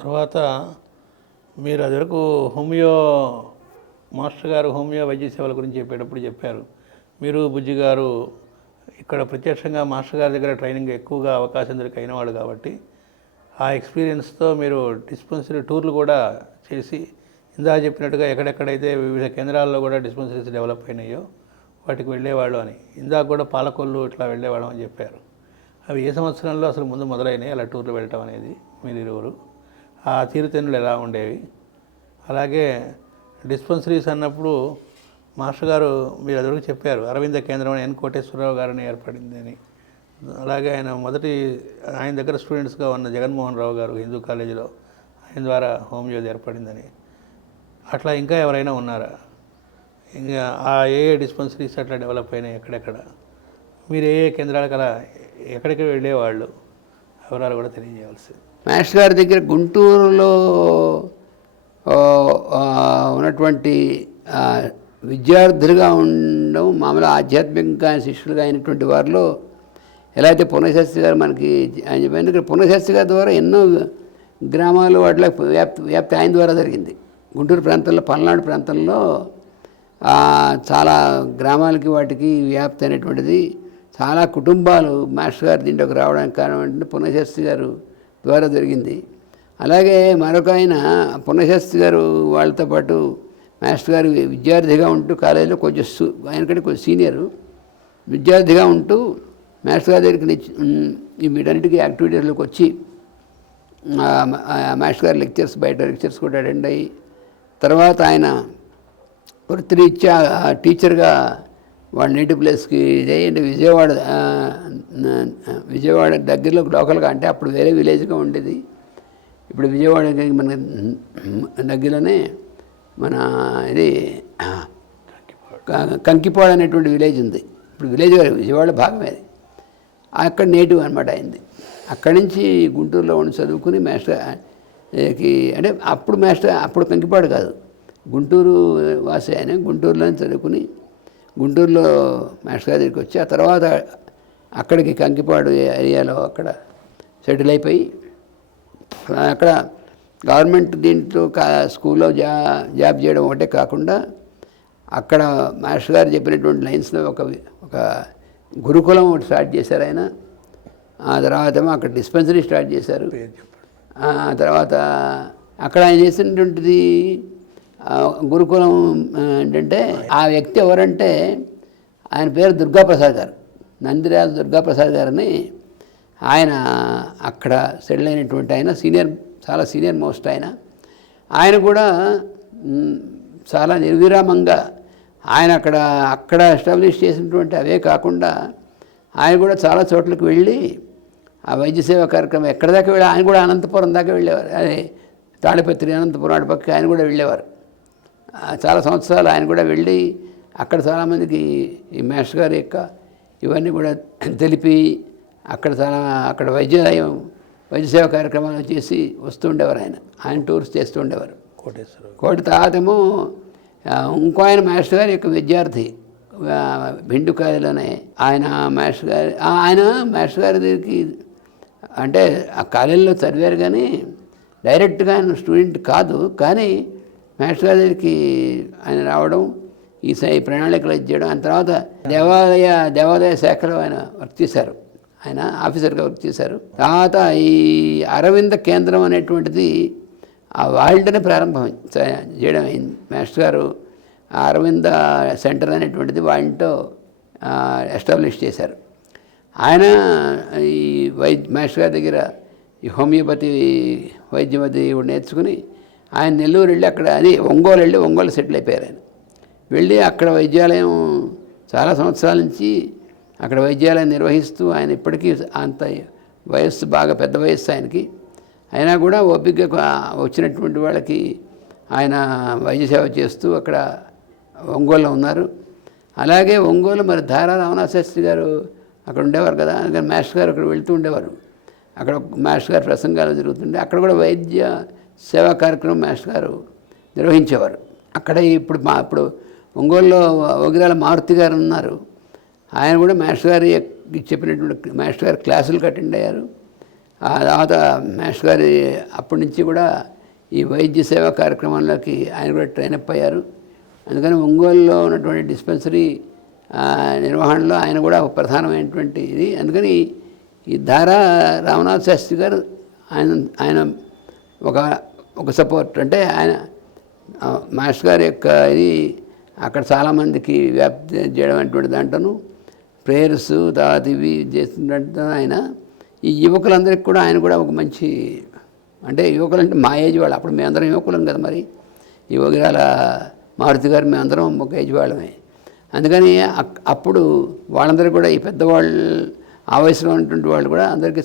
తర్వాత మీరు అది వరకు హోమియో మాస్టర్ గారు హోమియో వైద్య సేవల గురించి చెప్పేటప్పుడు చెప్పారు. మీరు బుజ్జి గారు ఇక్కడ ప్రత్యక్షంగా మాస్టర్ గారి దగ్గర ట్రైనింగ్ ఎక్కువగా అవకాశం దొరికిన వాళ్ళు కాబట్టి ఆ ఎక్స్పీరియన్స్తో మీరు డిస్పెన్సరీ టూర్లు కూడా చేసి ఇందా చెప్పినట్టుగా ఎక్కడెక్కడైతే వివిధ కేంద్రాల్లో కూడా డిస్పెన్సరీస్ డెవలప్ అయినాయో వాటికి వెళ్ళేవాళ్ళు అని, ఇందాక కూడా పాలకొల్లు ఇట్లా వెళ్ళేవాళ్ళం అని చెప్పారు. అవి ఏ సంవత్సరంలో అసలు ముందు మొదలైనాయి అలా టూర్లు వెళ్ళటం అనేది? మీరు ఇరువురు ఆ తీరుతెన్నులు ఎలా ఉండేవి? అలాగే డిస్పెన్సరీస్ అన్నప్పుడు మాస్టర్ గారు మీరు అదివరకు చెప్పారు అరవింద కేంద్రం ఎన్ కోటేశ్వరరావు గారిని ఏర్పడింది అని. అలాగే ఆయన దగ్గర స్టూడెంట్స్గా ఉన్న జగన్మోహన్ రావు గారు హిందూ కాలేజీలో ఆయన ద్వారా హోమియోది ఏర్పడిందని. అట్లా ఇంకా ఎవరైనా ఉన్నారా? ఇంకా ఆ ఏ డిస్పెన్సరీస్ అట్లా డెవలప్ అయినాయి ఎక్కడెక్కడ? మీరు ఏ కేంద్రాలకు అలా ఎక్కడికి వెళ్ళేవాళ్ళు వివరాలు కూడా తెలియజేయాల్సింది. మాస్టర్ గారి దగ్గర గుంటూరులో ఉన్నటువంటి విద్యార్థులుగా ఉండడం, మామూలు ఆధ్యాత్మికంగా శిష్యులుగా అయినటువంటి వారిలో ఎలా అయితే పుణ్యశాస్త్రి గారు మనకి ఆయన చెప్పారు, ఇక్కడ పుణ్యశాస్త్రి గారి ద్వారా ఎన్నో గ్రామాలు వాటిలో వ్యాప్తి ఆయన ద్వారా జరిగింది. గుంటూరు ప్రాంతంలో, పల్నాడు ప్రాంతంలో చాలా గ్రామాలకి వాటికి వ్యాప్తి అనేటువంటిది, చాలా కుటుంబాలు మాస్టర్ గారి దీంట్లోకి రావడానికి కారణం ఏంటంటే పుణ్యశాస్త్రి గారు ద్వారా జరిగింది. అలాగే మరొక ఆయన పుణ్యశాస్త్రి గారు వాళ్ళతో పాటు మాస్టర్ గారు విద్యార్థిగా ఉంటూ కాలేజీలో కొంచెం ఆయనకంటే కొంచెం సీనియరు విద్యార్థిగా ఉంటూ మాస్టర్ గారి దగ్గరికి వీటన్నిటికీ యాక్టివిటీస్లోకి వచ్చి మాస్టర్ గారి లెక్చర్స్, బయట లెక్చర్స్ కూడా అటెండ్ అయ్యి, తర్వాత ఆయన వృత్తిరీత్యా టీచర్గా వాడి నేటివ్ ప్లేస్కి అంటే విజయవాడ దగ్గరలో లోకల్గా, అంటే అప్పుడు వేరే విలేజ్గా ఉండేది, ఇప్పుడు విజయవాడ మన దగ్గరలోనే మన ఇది కంకిపాడు అనేటువంటి విలేజ్ ఉంది. ఇప్పుడు విలేజ్ విజయవాడ భాగమే అది. అక్కడ నేటివ్ అనమాట అయింది. అక్కడి నుంచి గుంటూరులో ఉండి చదువుకుని మాస్టర్కి, అంటే అప్పుడు కంకిపాడు కాదు, గుంటూరు వాసి ఆయన. గుంటూరులోనే చదువుకుని గుంటూరులో మాస్టర్ గారి దగ్గరికి వచ్చి, ఆ తర్వాత అక్కడికి కంకిపాడు ఏరియాలో అక్కడ సెటిల్ అయిపోయి, అక్కడ గవర్నమెంట్ దీంట్లో స్కూల్లో జాబ్ చేయడం ఒకటే కాకుండా అక్కడ మాస్టర్ గారు చెప్పినటువంటి లైన్స్లో ఒక గురుకులం ఒకటి స్టార్ట్ చేశారు ఆయన. ఆ తర్వాత ఏమో అక్కడ డిస్పెన్సరీ స్టార్ట్ చేశారు. ఆ తర్వాత అక్కడ ఆయన చేసినటువంటిది గురుకులం ఏంటంటే, ఆ వ్యక్తి ఎవరంటే ఆయన పేరు దుర్గాప్రసాద్ గారు, నందిరాజు దుర్గాప్రసాద్ గారని. ఆయన అక్కడ సెటిల్ అయినటువంటి ఆయన, చాలా సీనియర్ మోస్ట్ ఆయన కూడా చాలా నిర్విరామంగా ఆయన అక్కడ ఎస్టాబ్లిష్ చేసినటువంటి అవే కాకుండా ఆయన కూడా చాలా చోట్లకి వెళ్ళి ఆ వైద్య సేవా కార్యక్రమం ఎక్కడి దాకా వెళ్ళి, ఆయన కూడా అనంతపురం దాకా వెళ్ళేవారు. అదే తాడిపత్రి, అనంతపురం అటుపక్క ఆయన కూడా వెళ్ళేవారు. చాలా సంవత్సరాలు ఆయన కూడా వెళ్ళి అక్కడ చాలామందికి ఈ మాస్టర్ గారి యొక్క ఇవన్నీ కూడా తెలిపి అక్కడ వైద్య సేవా కార్యక్రమాలు చేసి వస్తూ ఉండేవారు. ఆయన టూర్స్ చేస్తూ ఉండేవారు. కోటి తర్వాతేమో ఇంకో ఆయన మాస్టర్ గారి యొక్క విద్యార్థి భిండు కాలేజీలోనే ఆయన మాస్టర్ గారి దగ్గరికి, అంటే ఆ కాలేజీలో చదివారు కానీ డైరెక్ట్గా ఆయన స్టూడెంట్ కాదు, కానీ మాస్టర్ గారి దగ్గరికి ఆయన రావడం, ఈ ప్రణాళికలు ఇచ్చేయడం. ఆయన తర్వాత దేవాదాయ శాఖలో ఆయన వర్క్ చేశారు, ఆయన ఆఫీసర్గా వర్క్ చేశారు. తర్వాత ఈ అరవింద కేంద్రం అనేటువంటిది వాళ్ళనే ప్రారంభం చేయడం అయింది. మాస్టర్ గారు అరవింద సెంటర్ అనేటువంటిది వాళ్ళతో ఎస్టాబ్లిష్ చేశారు. ఆయన ఈ మాస్టర్ గారి దగ్గర ఈ హోమియోపతి వైద్యమతి నేర్చుకుని ఆయన నెల్లూరు వెళ్ళి అక్కడ ఒంగోలు సెటిల్ అయిపోయారు. ఆయన వెళ్ళి అక్కడ వైద్యాలయం చాలా సంవత్సరాల నుంచి అక్కడ వైద్యాలయం నిర్వహిస్తూ ఆయన ఇప్పటికీ అంత వయస్సు బాగా పెద్ద వయస్సు ఆయనకి, అయినా కూడా ఓపికగా వచ్చినటువంటి వాళ్ళకి ఆయన వైద్య సేవ చేస్తూ అక్కడ ఒంగోలులో ఉన్నారు. అలాగే ఒంగోలు మరి ధారా రామనాథ శాస్త్రి గారు అక్కడ ఉండేవారు కదా, అందుకని మాస్టర్ గారు అక్కడ వెళ్తూ ఉండేవారు. అక్కడ మాస్టర్ గారు ప్రసంగాలు జరుగుతుండే, అక్కడ కూడా వైద్య సేవా కార్యక్రమం మాస్టర్ గారు నిర్వహించేవారు. అక్కడ ఇప్పుడు ఒంగోలులో ఒగిరాల మారుతి గారు ఉన్నారు, ఆయన కూడా మాస్టర్ గారు చెప్పినటువంటి మాస్టర్ గారు క్లాసులకు అటెండ్ అయ్యారు. ఆ తర్వాత మాస్టర్ గారి అప్పటి నుంచి కూడా ఈ వైద్య సేవా కార్యక్రమంలోకి ఆయన కూడా ట్రైనప్ అయ్యారు. అందుకని ఒంగోలులో ఉన్నటువంటి డిస్పెన్సరీ నిర్వహణలో ఆయన కూడా ఒక ప్రధానమైనటువంటి ఇది. అందుకని ఈ ధారా రామనాథ శాస్త్రి గారు ఆయన ఒక సపోర్ట్, అంటే ఆయన మాస్టర్ గారి యొక్క ఇది అక్కడ చాలామందికి వ్యాప్తి చేయడం అటువంటి దాంట్లోనూ ప్రేయర్స్ తర్వాత ఇవి చేస్తున్నట్టు ఆయన ఈ యువకులందరికీ కూడా ఆయన కూడా ఒక మంచి, అంటే యువకులు అంటే మా ఏజ్ వాళ్ళు, అప్పుడు మేమందరం యువకులం కదా, మరి ఈ ఒగిరాల మారుతి గారు మేమందరం ఒక ఏజ్ వాళ్ళమే. అందుకని అప్పుడు వాళ్ళందరూ కూడా ఈ పెద్దవాళ్ళు ఆ వయసులో ఉన్నటువంటి వాళ్ళు కూడా అందరికీ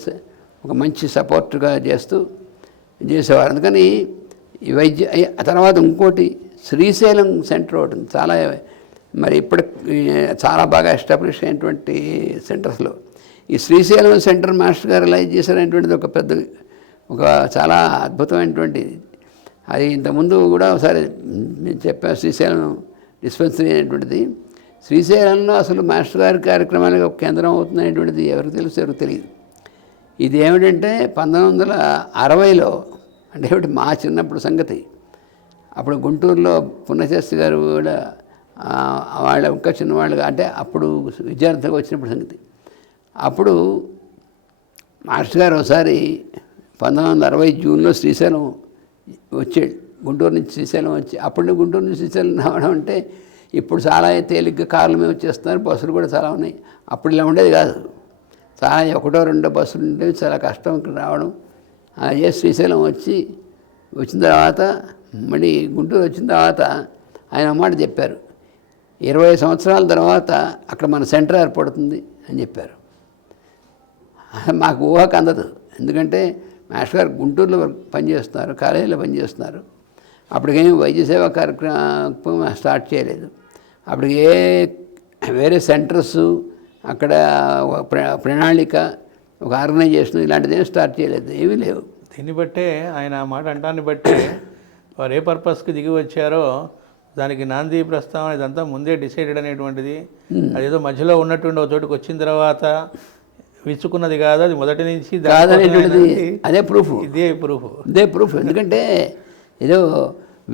ఒక మంచి సపోర్ట్గా చేసేవారు. అందుకని ఈ వైద్య తర్వాత ఇంకోటి శ్రీశైలం సెంటర్ ఒకటి చాలా మరి ఇప్పుడు చాలా బాగా ఎస్టాబ్లిష్ అయినటువంటి సెంటర్స్లో ఈ శ్రీశైలం సెంటర్ మాస్టర్ గారు ఎలా చేశారనేటువంటిది ఒక చాలా అద్భుతమైనటువంటి, అది ఇంతకుముందు కూడా ఒకసారి నేను చెప్పాను. శ్రీశైలం డిస్పెన్సరీ అనేటువంటిది శ్రీశైలంలో అసలు మాస్టర్ గారి కార్యక్రమాలకు ఒక కేంద్రం అవుతుందనేటువంటిది ఎవరికి తెలియదు. ఇది ఏమిటంటే 1960లో, అంటే ఏమిటి మా చిన్నప్పుడు సంగతి. అప్పుడు గుంటూరులో పున్నశాస్త్రి గారు కూడా వాళ్ళ ఇంకా చిన్నవాళ్ళుగా, అంటే అప్పుడు విద్యార్థిగా వచ్చినప్పుడు సంగతి. అప్పుడు మాస్టర్ గారు ఒకసారి 1960 జూన్లో శ్రీశైలం వచ్చాడు, గుంటూరు నుంచి శ్రీశైలం వచ్చి. అప్పుడు గుంటూరు నుంచి శ్రీశైలం రావడం అంటే ఇప్పుడు చాలా తేలిగ్గా కార్ల మీద వచ్చేస్తున్నారు, బస్సులు కూడా చాలా ఉన్నాయి. అప్పుడు ఇలా ఉండేది కాదు, చాలా 1-2 బస్సులు ఉండేవి, చాలా కష్టం ఇక్కడ రావడం. అదే శ్రీశైలం వచ్చిన తర్వాత మళ్ళీ గుంటూరు వచ్చిన తర్వాత ఆయన మాట చెప్పారు, 20 సంవత్సరాల తర్వాత అక్కడ మన సెంటర్ ఏర్పడుతుంది అని చెప్పారు. మాకు ఊహకు అందదు, ఎందుకంటే మాస్టర్ గారు గుంటూరులో పనిచేస్తున్నారు, కాలేజీలో పనిచేస్తున్నారు. అప్పటికేమీ వైద్య సేవా కార్యక్రమం స్టార్ట్ చేయలేదు. అప్పటికి వేరే సెంటర్స్ అక్కడ ప్రణాళిక, ఒక ఆర్గనైజేషన్ ఇలాంటిది ఏమి స్టార్ట్ చేయలేదు, ఏమీ లేవు. దీన్ని బట్టే ఆయన మాట అంటాన్ని బట్టే వారు ఏ పర్పస్కి దిగి వచ్చారో దానికి నాంది ప్రస్తావన ఇదంతా ముందే డిసైడెడ్ అనేటువంటిది. అదేదో మధ్యలో ఉన్నటువంటి ఒక చోటుకు వచ్చిన తర్వాత విచ్చుకున్నది కాదు, అది మొదటి నుంచి కాదనేటువంటిది అదే ప్రూఫ్. ఎందుకంటే ఏదో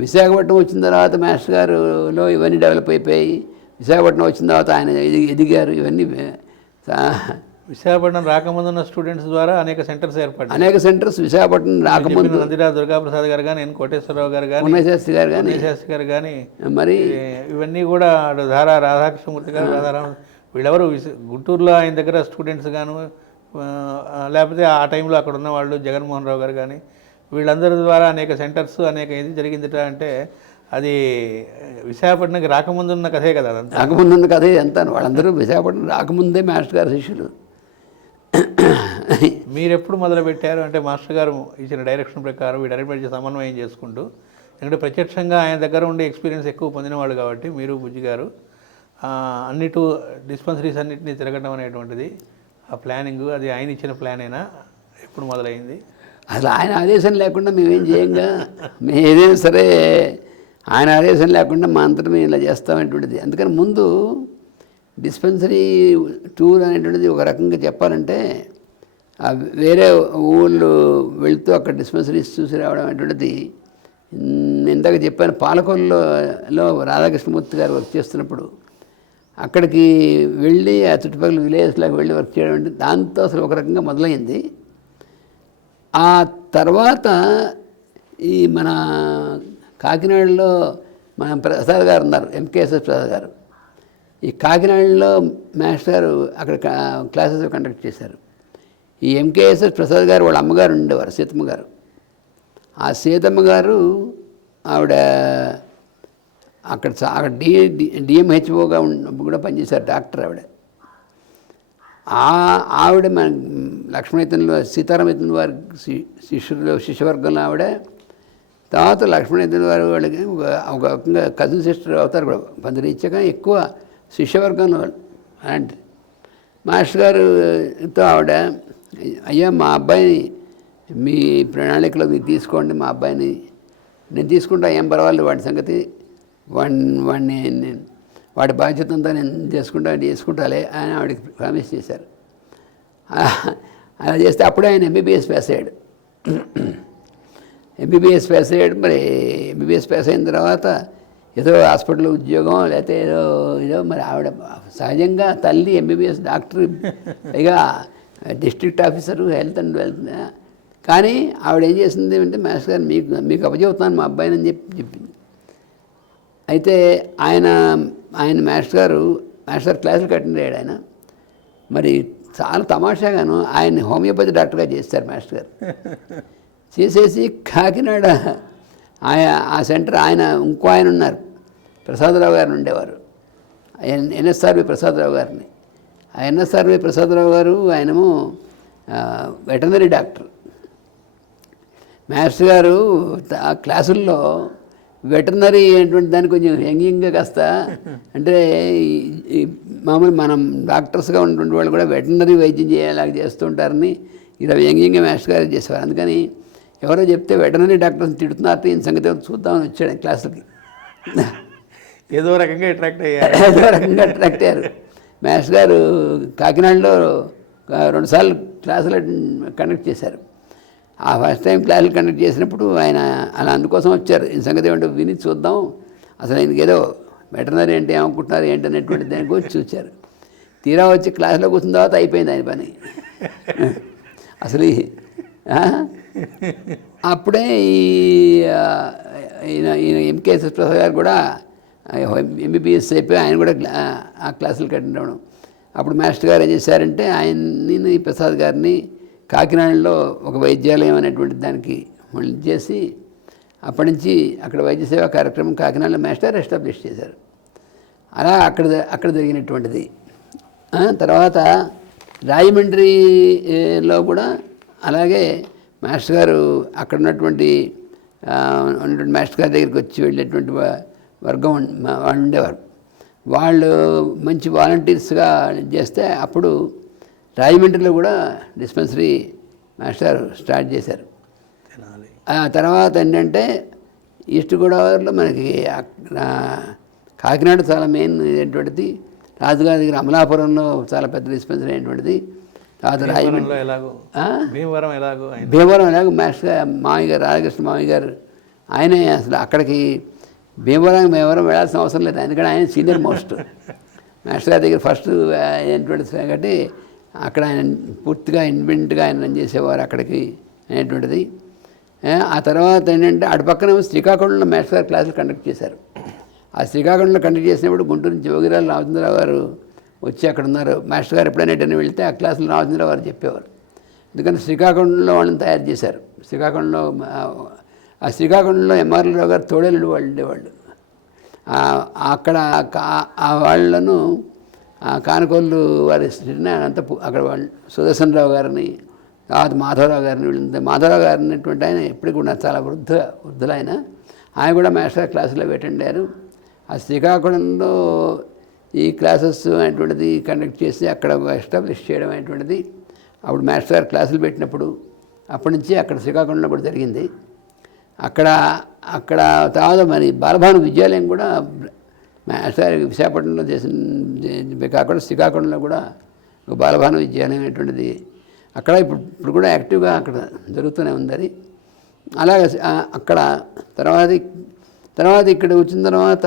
విశాఖపట్నం వచ్చిన తర్వాత మాస్టర్ గారులో ఇవన్నీ డెవలప్ అయిపోయి, విశాఖపట్నం వచ్చిన తర్వాత ఆయన ఎదిగారు. ఇవన్నీ విశాఖపట్నం రాకముందు ఉన్న స్టూడెంట్స్ ద్వారా అనేక సెంటర్స్ ఏర్పడ్డాయి. అనేక సెంటర్స్ విశాఖపట్నం రాకముందు నందిరా దుర్గాప్రసాద్ గారు కానీ, కోటేశ్వరరావు గారు కానీ, పున్నశాస్త్రి గారు కానీ మరి ఇవన్నీ కూడా ధారా రాధాకృష్ణమూర్తి గారు, రాధారామ, వీళ్ళెవరు గుంటూరులో ఆయన దగ్గర స్టూడెంట్స్ గాను, లేకపోతే ఆ టైంలో అక్కడ ఉన్న వాళ్ళు జగన్మోహన్ రావు గారు కానీ, వీళ్ళందరి ద్వారా అనేక సెంటర్స్ అనేక ఇది జరిగిందిట. అంటే అది విశాఖపట్నంకి రాకముందు ఉన్న కథే కదా, అదంతా రాకముందు ఉన్న కథే అంతా. వాళ్ళందరూ విశాఖపట్నం రాకముందే మాస్టర్ గారు శిష్యులు. మీరు ఎప్పుడు మొదలుపెట్టారు అంటే మాస్టర్ గారు ఇచ్చిన డైరెక్షన్ ప్రకారం వీటన్నిటి సమన్వయం చేసుకుంటూ, ఎందుకంటే ప్రత్యక్షంగా ఆయన దగ్గర ఉండే ఎక్స్పీరియన్స్ ఎక్కువ పొందినవాళ్ళు కాబట్టి మీరు బుజ్జి గారు డిస్పెన్సరీస్ అన్నింటినీ తిరగడం అనేటువంటిది ఆ ప్లానింగ్, అది ఆయన ఇచ్చిన ప్లానేనా, ఎప్పుడు మొదలైంది? అసలు ఆయన ఆదేశం లేకుండా మేమేం చేయంగా, మేము ఏదైనా సరే ఆయన ఆదేశం లేకుండా మా అంతటా మేము ఇలా చేస్తామనేటువంటిది. అందుకని ముందు డిస్పెన్సరీ టూర్ అనేటువంటిది ఒక రకంగా చెప్పాలంటే వేరే ఊళ్ళు వెళుతూ అక్కడ డిస్పెన్సరీస్ చూసి రావడం అనేటువంటిది, ఇందాక చెప్పాను పాలకొల్లులో రాధాకృష్ణమూర్తి గారు వర్క్ చేస్తున్నప్పుడు అక్కడికి వెళ్ళి ఆ చుట్టుపక్కల విలేజ్లోకి వెళ్ళి వర్క్ చేయడం అంటే దాంతో అసలు ఒక రకంగా మొదలైంది. ఆ తర్వాత ఈ మన కాకినాడలో మన ప్రసాద్ గారు ఉన్నారు, ఎంకేఎస్ఎస్ ప్రసాద్ గారు. ఈ కాకినాడలో మాస్టర్ గారు అక్కడ క్లాసెస్ కండక్ట్ చేశారు. ఈ ఎంకేఎస్ఎస్ ప్రసాద్ గారు వాళ్ళ అమ్మగారు ఉండేవారు, సీతమ్మ గారు. ఆ సీతమ్మ గారు ఆవిడ అక్కడ డిఎంహెచ్ఓగా కూడా పనిచేశారు, డాక్టర్ ఆవిడ. ఆవిడ మన లక్ష్మణైతన్లో సీతారామైతన్ వారి శిష్యవర్గంలో ఆవిడ. తర్వాత లక్ష్మణైతన్ వారి వాళ్ళకి ఒక రకంగా కజిన్ సిస్టర్ అవుతారు కూడా పందిరించాక ఎక్కువ శిష్యవర్గంలో వాళ్ళు. అలాంటి మాస్టర్ గారుతో ఆవిడ, అయ్యా మా అబ్బాయిని మీ ప్రణాళికలో మీరు తీసుకోండి, మా అబ్బాయిని నేను తీసుకుంటా, ఏం పర్వాలేదు, వాడి సంగతి వాడిని వాడి బాధ్యత అంతా నేను చేసుకుంటాలే అని ఆవిడకి ప్రామిస్ చేశారు. అలా చేస్తే అప్పుడే ఆయన ఎంబీబీఎస్ పాస్ అయ్యాడు. ఎంబీబీఎస్ పాస్ అయ్యాడు. మరి ఎంబీబీఎస్ పాస్ అయిన తర్వాత ఏదో హాస్పిటల్ ఉద్యోగం లేకపోతే ఏదో మరి ఆవిడ సహజంగా తల్లి ఎంబీబీఎస్ డాక్టర్, పైగా district officer health and wealth. కానీ ఆవిడ ఏం చేసింది అంటే, మాస్టర్ గారు మీకు అప్పచెబుతాను మా అబ్బాయిని అని చెప్పింది. అయితే ఆయన మాస్టర్ క్లాసులు అటెండ్ అయ్యాడు ఆయన. మరి చాలా తమాషాగాను ఆయన్ని హోమియోపతి డాక్టర్గా చేస్తారు మాస్టర్ గారు. చేసేసి కాకినాడ ఆ సెంటర్ ఆయన ఇంకో ఆయన ఉన్నారు, ప్రసాదరావు గారిని ఉండేవారు, ఎన్ఎస్ఆర్వి ప్రసాదరావు గారిని. ఆ ఎన్ఎస్ఆర్వి ప్రసాదరావు గారు ఆయనము వెటర్నరీ డాక్టర్. మాస్టర్ గారు ఆ క్లాసుల్లో వెటర్నరీ అనేటువంటి దాన్ని కొంచెం వ్యంగ్యంగా కాస్త, అంటే మామూలు మనం డాక్టర్స్గా ఉన్నటువంటి వాళ్ళు కూడా వెటర్నరీ వైద్యం చేయాలి చేస్తుంటారని ఇలా వ్యంగ్యంగా మాస్టర్ గారు చేసేవారు. అందుకని ఎవరో చెప్తే వెటర్నరీ డాక్టర్ని తిడుతున్నారు, ఈయన సంగతి చూద్దామని వచ్చాడు క్లాసులకి. ఏదో రకంగా అట్రాక్ట్ అయ్యారు. మాస్టర్ గారు కాకినాడలో 2 సార్లు క్లాసులు కండక్ట్ చేశారు. ఆ ఫస్ట్ టైం క్లాసులు కండక్ట్ చేసినప్పుడు ఆయన అలా అందుకోసం వచ్చారు, ఈ సంగతి ఏమంటే విని చూద్దాం, అసలు ఆయనకి ఏదో వెటర్నరీ అంటే ఏమనుకుంటున్నారు ఏంటనేటువంటి దాని గురించి చూశారు. తీరా వచ్చి క్లాసులో కూర్చున్న తర్వాత అయిపోయింది ఆయన పని. అసలు అప్పుడే ఈయన ఎంకేఎస్ఎస్ ప్రసాద్ గారు కూడా ఎంబీబీఎస్ అయిపోయి ఆయన కూడా ఆ క్లాసులకు అటెండ్ అవ్వడం. అప్పుడు మాస్టర్ గారు ఏం చేశారంటే, ఆయన్ని ప్రసాద్ గారిని కాకినాడలో ఒక వైద్యాలయం అనేటువంటి దానికి మళ్ళీ చేసి అప్పటి నుంచి అక్కడ వైద్య సేవా కార్యక్రమం కాకినాడలో మాస్టర్ ఎస్టాబ్లిష్ చేశారు. అలా అక్కడ జరిగినటువంటిది. తర్వాత రాజమండ్రిలో కూడా అలాగే మాస్టర్ గారు అక్కడ ఉన్నటువంటి మాస్టర్ గారి దగ్గరికి వచ్చి వెళ్ళేటువంటి వర్గం వాళ్ళు ఉండేవారు. వాళ్ళు మంచి వాలంటీర్స్గా చేస్తే అప్పుడు రాజమండ్రిలో కూడా డిస్పెన్సరీ మాస్టర్ స్టార్ట్ చేశారు. ఆ తర్వాత ఏంటంటే ఈస్ట్ గోదావరిలో మనకి కాకినాడ చాలా మెయిన్ అయినటువంటిది, రాజుగారి దగ్గర అమలాపురంలో చాలా పెద్ద డిస్పెన్సరీ అయినటువంటిది. తర్వాత భీమవరం ఎలాగో మాస్టర్ మామయ్య గారు రాధాకృష్ణ మామయ్య గారు ఆయనే అసలు అక్కడికి భీమవరం వెళ్ళాల్సిన అవసరం లేదు, ఎందుకంటే ఆయన సీనియర్ మోస్ట్. మాస్టర్ గారి దగ్గర ఫస్ట్ అయినటువంటి కాబట్టి అక్కడ ఆయన పూర్తిగా ఇండిపెండెంట్గా ఆయన రన్ చేసేవారు అక్కడికి అనేటువంటిది. ఆ తర్వాత ఏంటంటే అటుపక్కన శ్రీకాకుళంలో మాస్టర్ గారు క్లాసులు కండక్ట్ చేశారు. ఆ శ్రీకాకుళంలో కండక్ట్ చేసినప్పుడు గుంటూరు నుంచి యోగిరాజు రామచంద్రరావు గారు వచ్చి అక్కడ ఉన్నారు. మాస్టర్ గారు ఎప్పుడైనా ఎటైనా వెళ్తే ఆ క్లాసులో రామచంద్రరావు గారు చెప్పేవారు. ఎందుకంటే శ్రీకాకుళంలో వాళ్ళని తయారు చేశారు. శ్రీకాకుళంలో ఎంఆర్ఎల్ రావు గారు తోడేళ్ళు వాళ్ళు ఉండేవాళ్ళు. అక్కడ వాళ్ళను కానుకోళ్ళు వారి అంతా అక్కడ వాళ్ళు సుదర్శన్ రావు గారిని, తర్వాత మాధవరావు గారిని, వీళ్ళంతా మాధవరావు గారు అనేటువంటి ఆయన ఎప్పటికి కూడా చాలా వృద్ధులైన ఆయన కూడా మాస్టర్ క్లాసులో అటెండ్ అయ్యారు. ఆ శ్రీకాకుళంలో ఈ క్లాసెస్ అనేటువంటిది కండక్ట్ చేసి అక్కడ ఎస్టాబ్లిష్ చేయడం అనేటువంటిది అప్పుడు మాస్టర్ గారు క్లాసులు పెట్టినప్పుడు అప్పటి నుంచి అక్కడ శ్రీకాకుళంలో కూడా జరిగింది. అక్కడ తర్వాత మరి బాలభాను విద్యాలయం కూడా మాస్టర్ గారు విశాఖపట్నంలో చేసిన కాకుండా శ్రీకాకుళంలో కూడా ఒక బాలభాను విద్యాలయం అనేటువంటిది అక్కడ ఇప్పుడు కూడా యాక్టివ్గా అక్కడ జరుగుతూనే ఉంది. అది అలాగే అక్కడ తర్వాత ఇక్కడ వచ్చిన తర్వాత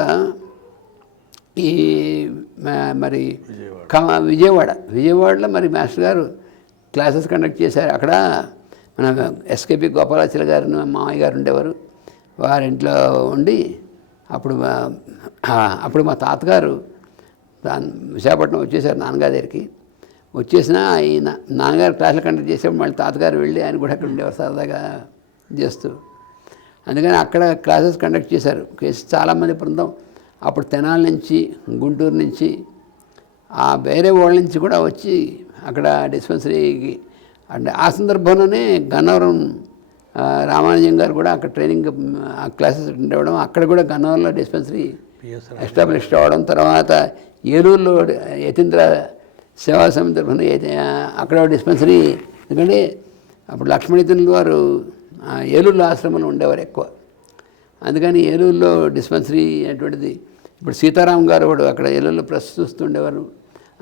ఈ మరి విజయవాడలో మరి మాస్టర్ గారు క్లాసెస్ కండక్ట్ చేశారు. అక్కడ మన ఎస్కేపి గోపాలాచార్య గారు మామయ్య గారు ఉండేవారు. వారింట్లో ఉండి అప్పుడు మా తాతగారు విశాఖపట్నం వచ్చేసారు నాన్నగారి దగ్గరికి. వచ్చేసినా ఆయన నాన్నగారు క్లాసులు కండక్ట్ చేసేప్పుడు మళ్ళీ తాతగారు వెళ్ళి ఆయన కూడా అక్కడ ఉండేవారు సరదాగా చేస్తూ. అందుకని అక్కడ క్లాసెస్ కండక్ట్ చేశారు. చాలామంది బృందం అప్పుడు తెనాలి నుంచి, గుంటూరు నుంచి, వేరే వాళ్ళ నుంచి కూడా వచ్చి అక్కడ డిస్పెన్సరీకి అంటే ఆ సందర్భంలోనే గన్నవరం రామానుజం గారు కూడా అక్కడ ట్రైనింగ్ క్లాసెస్ అటెండ్ అవ్వడం, అక్కడ కూడా గన్నవరంలో డిస్పెన్సరీ ఎస్టాబ్లిష్ అవ్వడం, తర్వాత ఏలూరులో యతీంద్ర సేవా సమితి తరఫున అక్కడ డిస్పెన్సరీ, ఎందుకంటే అప్పుడు లక్ష్మణీతులు వారు ఏలూరులో ఆశ్రమంలో ఉండేవారు ఎక్కువ, అందుకని ఏలూరులో డిస్పెన్సరీ అనేటువంటిది. ఇప్పుడు సీతారాం గారు కూడా అక్కడ ఏలూరులో ప్రెస్ చూస్తుండేవారు,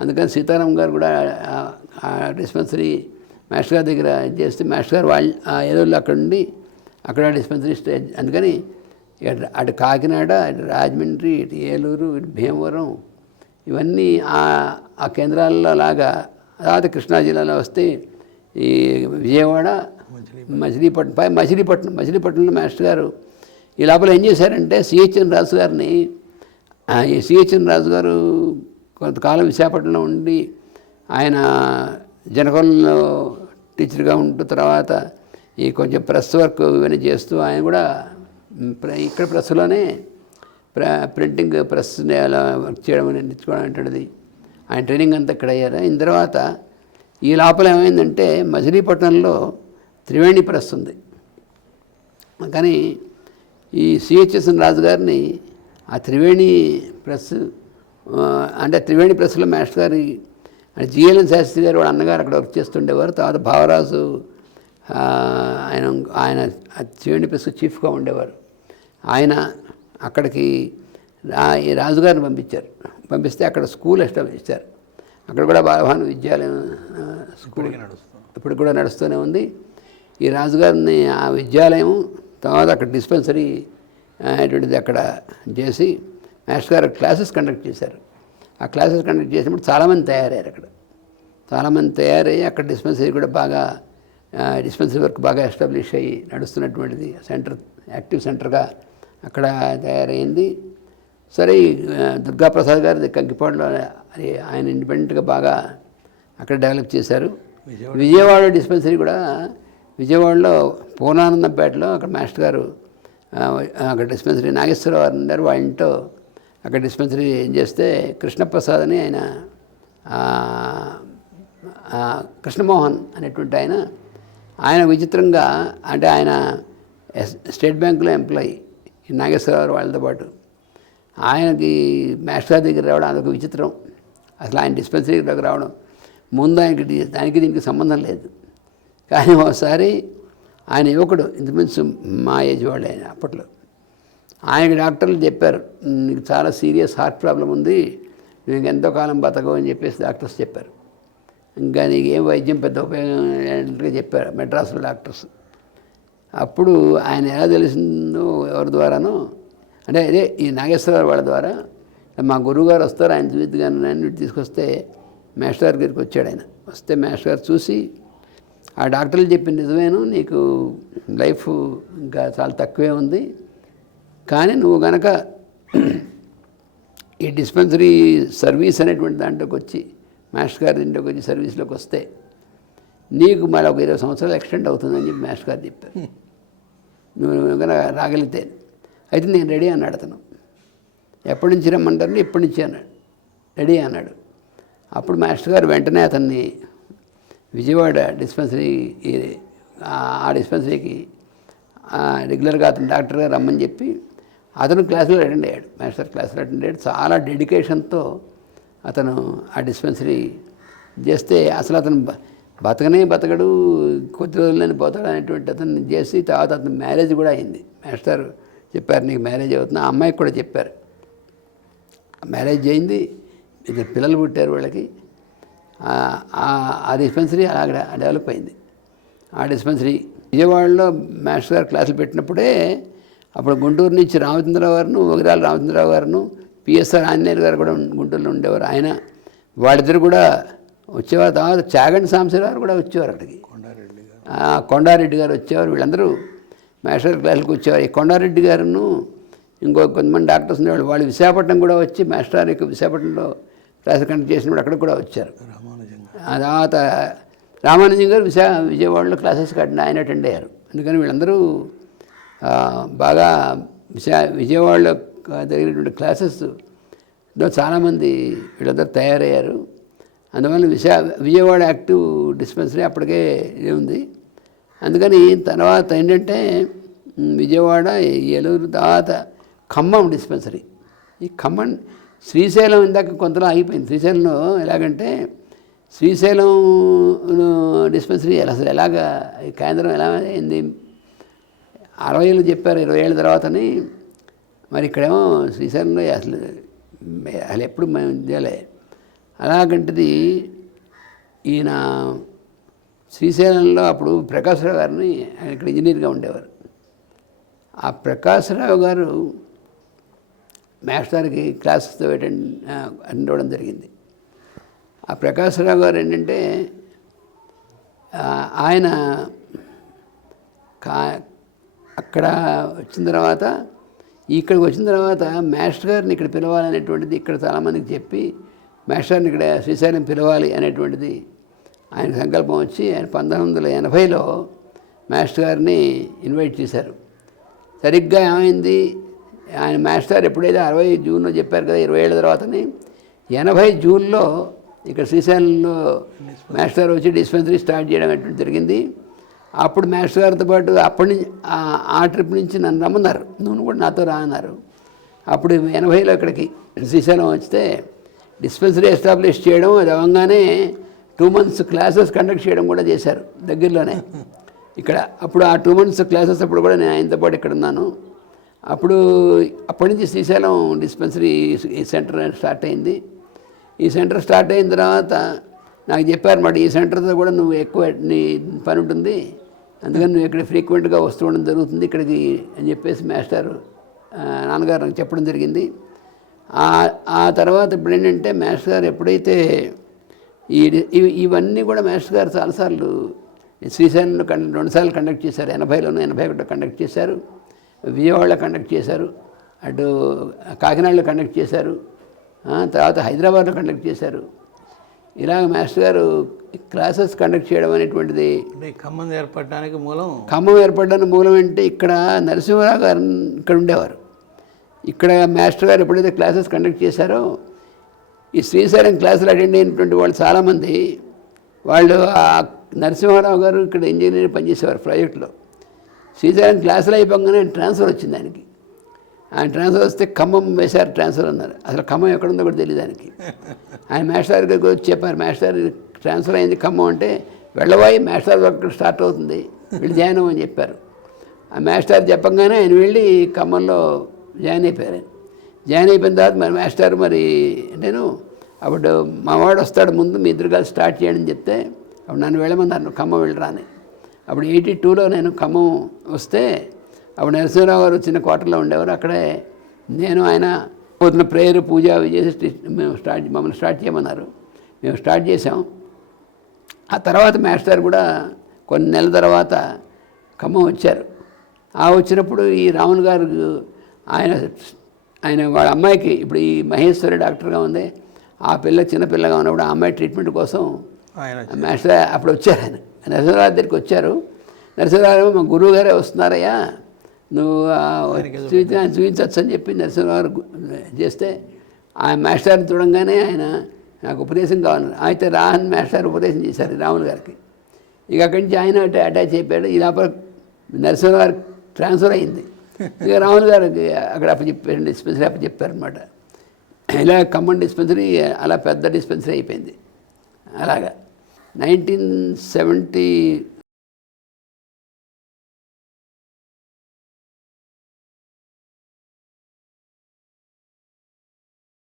అందుకని సీతారాం గారు కూడా ఆ డిస్పెన్సరీ మాస్టర్ గారి దగ్గర చేస్తే మాస్టర్ గారు వాళ్ళు ఏలూరులో అక్కడ ఉండి అక్కడ డిస్పెన్సరీ స్టేజ్, అందుకని అటు కాకినాడ, ఇటు రాజమండ్రి, ఇటు ఏలూరు, ఇటు భీమవరం, ఇవన్నీ ఆ కేంద్రాల్లో లాగా. తర్వాత కృష్ణా జిల్లాలో వస్తే ఈ విజయవాడ, మచిలీపట్నంలో మాస్టర్ గారు ఈ లోపల ఏం చేశారంటే సిహెచ్ఎన్ రాజు గారిని, ఈ సిహెచ్ఎన్ రాజు గారు కొంతకాలం విశాఖపట్నంలో ఉండి ఆయన జనకొండలో టీచర్గా ఉంటూ తర్వాత ఈ కొంచెం ప్రెస్ వర్క్ ఇవన్నీ చేస్తూ ఆయన కూడా ఇక్కడ ప్రెస్లోనే ప్రింటింగ్ ప్రెస్ని అలా వర్క్ చేయడం నేర్చుకోవడం అంటది. ఆయన ట్రైనింగ్ అంతా ఇక్కడ అయ్యారు. అయిన తర్వాత ఈ లోపల ఏమైందంటే మచిలీపట్నంలో త్రివేణి ప్రెస్ ఉంది, కానీ ఈ సిహెచ్ఎస్ఎన్ రాజు గారిని ఆ త్రివేణి ప్రెస్ అంటే త్రివేణి ప్రెస్లో మాస్టర్ గారి జిఎల్ఎన్ శాస్త్రి గారు వాళ్ళ అన్నగారు అక్కడ వర్క్ చేస్తుండేవారు. తర్వాత భావరాజు ఆయన త్రివేణి ప్రెస్ చీఫ్గా ఉండేవారు. ఆయన అక్కడికి ఈ రాజుగారిని పంపిస్తే అక్కడ స్కూల్ ఎస్టాబ్లిష్ చేశారు. అక్కడ కూడా బాలభాను విద్యాలయం స్కూల్ ఇప్పుడు కూడా నడుస్తూనే ఉంది. ఈ రాజుగారిని ఆ విద్యాలయం తర్వాత అక్కడ డిస్పెన్సరీ అనేటువంటిది అక్కడ చేసి మాస్టర్ గారు క్లాసెస్ కండక్ట్ చేశారు. ఆ క్లాసెస్ కండక్ట్ చేసినప్పుడు చాలామంది తయారయ్యారు. చాలామంది తయారయ్యి అక్కడ డిస్పెన్సరీ కూడా బాగా డిస్పెన్సరీ వర్క్ బాగా ఎస్టాబ్లిష్ అయ్యి నడుస్తున్నటువంటిది సెంటర్, యాక్టివ్ సెంటర్గా అక్కడ తయారైంది. సరే దుర్గాప్రసాద్ గారి కంకిపాడులో ఆయన ఇండిపెండెంట్గా బాగా అక్కడ డెవలప్ చేశారు. విజయవాడ డిస్పెన్సరీ కూడా విజయవాడలో పూర్ణానందంపేటలో అక్కడ మాస్టర్ గారు అక్కడ డిస్పెన్సరీ నాగేశ్వరరావు గారు ఉన్నారు. వాళ్ళ ఇంట్లో అక్కడ డిస్పెన్సరీ ఏం చేస్తే కృష్ణప్రసాద్ అని ఆయన కృష్ణమోహన్ అనేటువంటి ఆయన విచిత్రంగా అంటే ఆయన స్టేట్ బ్యాంకులో ఎంప్లాయీ నాగేశ్వరరావు వాళ్ళతో పాటు ఆయనకి మాస్టర్ గారి దగ్గర రావడం అదొక విచిత్రం. అసలు ఆయన డిస్పెన్సరీ దగ్గర రావడం ముందు ఆయనకి దానికి దీనికి సంబంధం లేదు. కానీ ఒకసారి ఆయన యువకుడు ఇంచుమించు మా ఏజ్ వాళ్ళు ఆయన అప్పట్లో ఆయనకి డాక్టర్లు చెప్పారు, నీకు చాలా సీరియస్ హార్ట్ ప్రాబ్లం ఉంది, నువ్వు ఎంతో కాలం బతకవు అని చెప్పేసి డాక్టర్స్ చెప్పారు. ఇంకా నీకు ఏం వైద్యం పెద్ద ఉపయోగం చెప్పారు మెడ్రాస్లో డాక్టర్స్. అప్పుడు ఆయన ఎలా తెలిసిందో ఎవరి ద్వారానో అంటే అదే ఈ నాగేశ్వరరావు వాళ్ళ ద్వారా మా గురువుగారు వస్తారు ఆయన చూద్దాన్ని తీసుకొస్తే మాస్టర్ గారి దగ్గరికి వచ్చాడు. ఆయన వస్తే మాస్టర్ గారు చూసి ఆ డాక్టర్లు చెప్పిన నిజమేను, నీకు లైఫ్ ఇంకా చాలా తక్కువే ఉంది, కానీ నువ్వు కనుక ఈ డిస్పెన్సరీ సర్వీస్ అనేటువంటి దాంట్లోకి వచ్చి మాస్టర్ గారి ఇంట్లోకి వచ్చి సర్వీస్లోకి వస్తే నీకు మళ్ళీ ఒక 20 సంవత్సరాలు ఎక్స్టెండ్ అవుతుందని చెప్పి మాస్టర్ గారు చెప్పారు. నువ్వు కనుక రాగలిగితే అయితే నేను రెడీ అన్నాడు. అతను ఎప్పటి నుంచి రమ్మంటారని ఇప్పటి నుంచి అన్నాడు, రెడీ అన్నాడు. అప్పుడు మాస్టర్ గారు వెంటనే అతన్ని విజయవాడ డిస్పెన్సరీ ఆ డిస్పెన్సరీకి రెగ్యులర్గా అతను డాక్టర్గా రమ్మని చెప్పి అతను క్లాసులో అటెండ్ అయ్యాడు. మాస్టర్ క్లాసులో అటెండ్ అయ్యాడు. చాలా డెడికేషన్తో అతను ఆ డిస్పెన్సరీ చేస్తే అసలు అతను బతకడు, కొద్ది రోజుల్లోనే పోతాడు అనేటువంటి అతన్ని చేసి తర్వాత అతను మ్యారేజ్ కూడా అయింది. మాస్టర్ చెప్పారు నీకు మ్యారేజ్ అవుతుంది, ఆ అమ్మాయికి కూడా చెప్పారు. మ్యారేజ్ అయింది, 2 పిల్లలు పుట్టారు వాళ్ళకి. ఆ డిస్పెన్సరీ అలాగ డెవలప్ అయింది. ఆ డిస్పెన్సరీ విజయవాడలో మాస్టర్ గారు క్లాసులు పెట్టినప్పుడే అప్పుడు గుంటూరు నుంచి రామచంద్రరావు గారును, ఒకరాల రామచంద్రరావు గారును, పిఎస్ఆర్ ఆంజనేయులు గారు కూడా గుంటూరులో ఉండేవారు. ఆయన వాళ్ళిద్దరు కూడా వచ్చేవారు. తర్వాత చాగంటి సాంబశివరావు కూడా వచ్చేవారు అక్కడికి, కొండారెడ్డి గారు వచ్చేవారు. వీళ్ళందరూ మాస్టర్ క్లాసులకు వచ్చేవారు. ఈ కొండారెడ్డి గారును కొంతమంది డాక్టర్స్ ఉండేవాళ్ళు. వాళ్ళు విశాఖపట్నం కూడా వచ్చి మాస్టర్ గారికి విశాఖపట్నంలో క్లాసులు కండక్ట్ చేసినప్పుడు అక్కడ కూడా వచ్చారు. ఆ తర్వాత రామానుజం గారు విజయవాడలో క్లాసెస్కి ఆయన అటెండ్ అయ్యారు. అందుకని వీళ్ళందరూ బాగా విజయవాడలో జరిగినటువంటి క్లాసెస్లో చాలామంది వీళ్ళందరూ తయారయ్యారు. అందువల్ల విజయవాడ యాక్టివ్ డిస్పెన్సరీ అప్పటికే ఉంది. అందుకని తర్వాత ఏంటంటే విజయవాడ, ఏలూరు, తర్వాత ఖమ్మం డిస్పెన్సరీ. ఈ ఖమ్మం, శ్రీశైలం ఇందాక కొంతలో అయిపోయింది. శ్రీశైలంలో ఎలాగంటే శ్రీశైలం డిస్పెన్సరీ అసలు ఎలాగా కేంద్రం ఎలా అయింది 60 ఏళ్ళు చెప్పారు, 20 ఏళ్ళ తర్వాతని. మరి ఇక్కడేమో శ్రీశైలంలో అసలు ఎప్పుడు మేము ఇదేలే. అలాగంటిది ఈయన శ్రీశైలంలో అప్పుడు ప్రకాశ్రావు గారిని, ఆయన ఇక్కడ ఇంజనీర్గా ఉండేవారు. ఆ ప్రకాశ్రావు గారు మాస్టర్కి క్లాసెస్తో అటెండ్ అవ్వడం జరిగింది. ఆ ప్రకాశ్రావు గారు ఏంటంటే ఆయన అక్కడ వచ్చిన తర్వాత, ఇక్కడికి వచ్చిన తర్వాత మాస్టర్ గారిని ఇక్కడ పిలవాలనేటువంటిది ఇక్కడ చాలామందికి చెప్పి మాస్టర్ని ఇక్కడ శ్రీశైలం పిలవాలి అనేటువంటిది ఆయన సంకల్పం వచ్చి ఆయన 1980లో మాస్టర్ గారిని ఇన్వైట్ చేశారు. సరిగ్గా ఏమైంది, ఆయన మాస్టర్ ఎప్పుడైతే 60 జూన్లో చెప్పారు కదా 20 ఏళ్ళ తర్వాతని, 80 జూన్లో ఇక్కడ శ్రీశైలంలో మాస్టర్ వచ్చి డిస్పెన్సరీ స్టార్ట్ చేయడం అటువంటి జరిగింది. అప్పుడు మాస్టర్ గారితో పాటు అప్పటి నుంచి ఆ ట్రిప్ నుంచి నన్ను రమ్మన్నారు, నువ్వు కూడా నాతో రా అన్నారు. అప్పుడు 80లో ఇక్కడికి శ్రీశైలం వస్తే డిస్పెన్సరీ ఎస్టాబ్లిష్ చేయడం, అది అవ్వగానే 2 months క్లాసెస్ కండక్ట్ చేయడం కూడా చేశారు దగ్గరలోనే ఇక్కడ. అప్పుడు ఆ 2 months క్లాసెస్ అప్పుడు కూడా నేను ఆయనతో పాటు ఇక్కడ ఉన్నాను. అప్పటి నుంచి శ్రీశైలం డిస్పెన్సరీ సెంటర్ స్టార్ట్ అయింది. ఈ సెంటర్ స్టార్ట్ అయిన తర్వాత నాకు చెప్పారన్నమాట, ఈ సెంటర్తో కూడా నువ్వు ఎక్కువ నీ పని ఉంటుంది, అందుకని నువ్వు ఇక్కడ ఫ్రీక్వెంట్గా వస్తూ ఉండడం జరుగుతుంది ఇక్కడికి అని చెప్పేసి మాస్టర్ నాన్నగారు నాకు చెప్పడం జరిగింది. ఆ తర్వాత ఇప్పుడు ఏంటంటే మాస్టర్ గారు ఎప్పుడైతే ఇవన్నీ కూడా మాస్టర్ గారు చాలాసార్లు శ్రీశైలంలో 2 సార్లు కండక్ట్ చేశారు. 80లోనూ 81 కండక్ట్ చేశారు, విజయవాడలో కండక్ట్ చేశారు, అటు కాకినాడలో కండక్ట్ చేశారు, తర్వాత హైదరాబాద్లో కండక్ట్ చేశారు. ఇలాగ మాస్టర్ గారు క్లాసెస్ కండక్ట్ చేయడం అనేటువంటిది ఖమ్మం ఏర్పడడానికి మూలం అంటే ఇక్కడ నరసింహరావు గారు ఇక్కడ ఉండేవారు. ఇక్కడ మాస్టర్ గారు ఎప్పుడైతే క్లాసెస్ కండక్ట్ చేశారో ఈ శ్రీశైలం క్లాసులు అటెండ్ అయినటువంటి వాళ్ళు చాలామంది వాళ్ళు నరసింహారావు గారు ఇక్కడ ఇంజనీర్ పనిచేసేవారు ప్రాజెక్టులో. శ్రీశైలం క్లాసులు అయిపోగానే ట్రాన్స్ఫర్ వచ్చింది ఆయనకి. ఆయన ట్రాన్స్ఫర్ వస్తే ఖమ్మం వేశారు ట్రాన్స్ఫర్ అన్నారు. అసలు ఖమ్మం ఎక్కడుందో కూడా తెలియదు ఆయనకి. ఆయన మాస్టర్ గారికి వచ్చి చెప్పారు, మాస్టర్ ట్రాన్స్ఫర్ అయింది ఖమ్మం అంటే, వెళ్ళబోయి మాస్టర్ వర్క్ స్టార్ట్ అవుతుంది వెళ్ళి జాయిన్ అవ్వని చెప్పారు. ఆ మాస్టర్ చెప్పగానే ఆయన వెళ్ళి ఖమ్మంలో జాయిన్ అయిపోయారు. జాయిన్ అయిపోయిన తర్వాత మరి మాస్టర్ నేను అప్పుడు మా వాడు వస్తాడు ముందు, మీ ఇద్దరు కలిసి స్టార్ట్ చేయండి అని చెప్తే అప్పుడు నన్ను వెళ్ళమన్నారు, ఖమ్మం వెళ్ళరా అని. అప్పుడు 82లో నేను ఖమ్మం వస్తే అప్పుడు నరసింహరావు గారు చిన్న క్వార్టర్లో ఉండేవారు. అక్కడే నేను ఆయన పొద్దున ప్రేయర్ పూజ అవి చేసి మమ్మల్ని స్టార్ట్ చేయమన్నారు. మేము స్టార్ట్ చేసాం. ఆ తర్వాత మాస్టర్ కూడా కొన్ని నెలల తర్వాత ఖమ్మం వచ్చారు. వచ్చినప్పుడు ఈ రాములు గారు ఆయన వాళ్ళ అమ్మాయికి ఇప్పుడు ఈ మహేశ్వరి డాక్టర్గా ఉంది, ఆ పిల్ల చిన్నపిల్లగా ఉన్నప్పుడు ఆ అమ్మాయి ట్రీట్మెంట్ కోసం మాస్టర్ అప్పుడు వచ్చారు. ఆయన నరసింహరావు దగ్గరికి వచ్చారు. నరసింహరావు మా గురువు గారే వస్తున్నారయ్యా, నువ్వు చూపించవచ్చు అని చెప్పి నరసింహరావు గారు చేస్తే ఆ మాస్టర్ని చూడంగానే ఆయన నాకు ఉపదేశం కావాలన్నారు. అయితే రాహన్ మాస్టర్ ఉపదేశం చేశారు రాములు గారికి. ఇక అక్కడి నుంచి ఆయన అటాచ్ అయిపోయాడు. ఈ లోపల నరసింహరావు గారికి ట్రాన్స్ఫర్ అయింది. ఇక రాములు గారికి అక్కడ అప్పచెప్పారు, డిస్పెన్సరీ అప్పచెప్పారనమాట. ఇలా ఖమ్మం డిస్పెన్సరీ అలా పెద్ద డిస్పెన్సరీ అయిపోయింది. అలాగా 1970